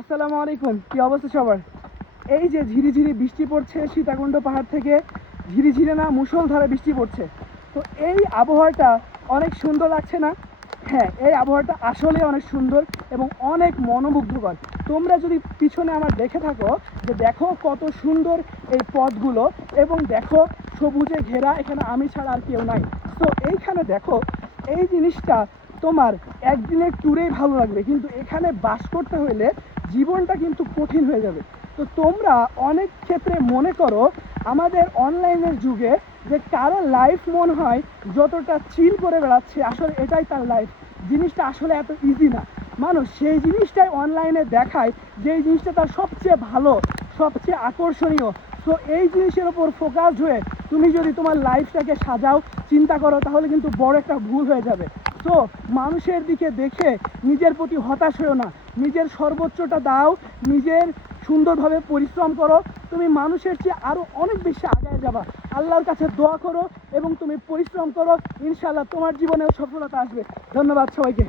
আসসালামু আলাইকুম, কি অবস্থা সবার? এই যে ঝিরিঝিরি বৃষ্টি পড়ছে সীতাকুণ্ড পাহাড় থেকে, ঝিরিঝিরি না মুষলধারে বৃষ্টি পড়ছে। তো এই আবহাওয়াটা অনেক সুন্দর লাগছে না? হ্যাঁ, এই আবহাওয়াটা আসলে অনেক সুন্দর এবং অনেক মনোমুগ্ধকর। তোমরা যদি পিছনে আমার দেখে থাকো, যে দেখো কত সুন্দর এই পথগুলো, এবং দেখো সবুজে ঘেরা, এখানে আমি ছাড়া আর কেউ নাই। তো এইখানে দেখো, এই জিনিসটা তোমার একদিনের ট্যুরেই ভালো লাগবে, কিন্তু এখানে বাস করতে হলে জীবনটা কিন্তু কঠিন হয়ে যাবে। তো তোমরা অনেক ক্ষেত্রে মনে করো আমাদের অনলাইনের যুগে যে কারো লাইফ মনে হয় যতটা চিল করে বেড়াচ্ছে, আসলে এটাই তার লাইফ। জিনিসটা আসলে এত ইজি না। মানুষ সেই জিনিসটাই অনলাইনে দেখায়, যেই জিনিসটা তার সবচেয়ে ভালো, সবচেয়ে আকর্ষণীয়। তো এই জিনিসের ওপর ফোকাস হয়ে তুমি যদি তোমার লাইফটাকে সাজাও, চিন্তা করো, তাহলে কিন্তু বড় একটা ভুল হয়ে যাবে। তো মানুষের দিকে দেখে নিজের প্রতি হতাশ হয়েও না, নিজের সর্বোচ্চটা দাও, নিজের সুন্দরভাবে পরিশ্রম করো। তুমি মানুষের চেয়ে আরও অনেক বেশি আগায় যাবা। আল্লাহর কাছে দোয়া করো এবং তুমি পরিশ্রম করো, ইনশাআল্লাহ তোমার জীবনেও সফলতা আসবে। ধন্যবাদ সবাইকে।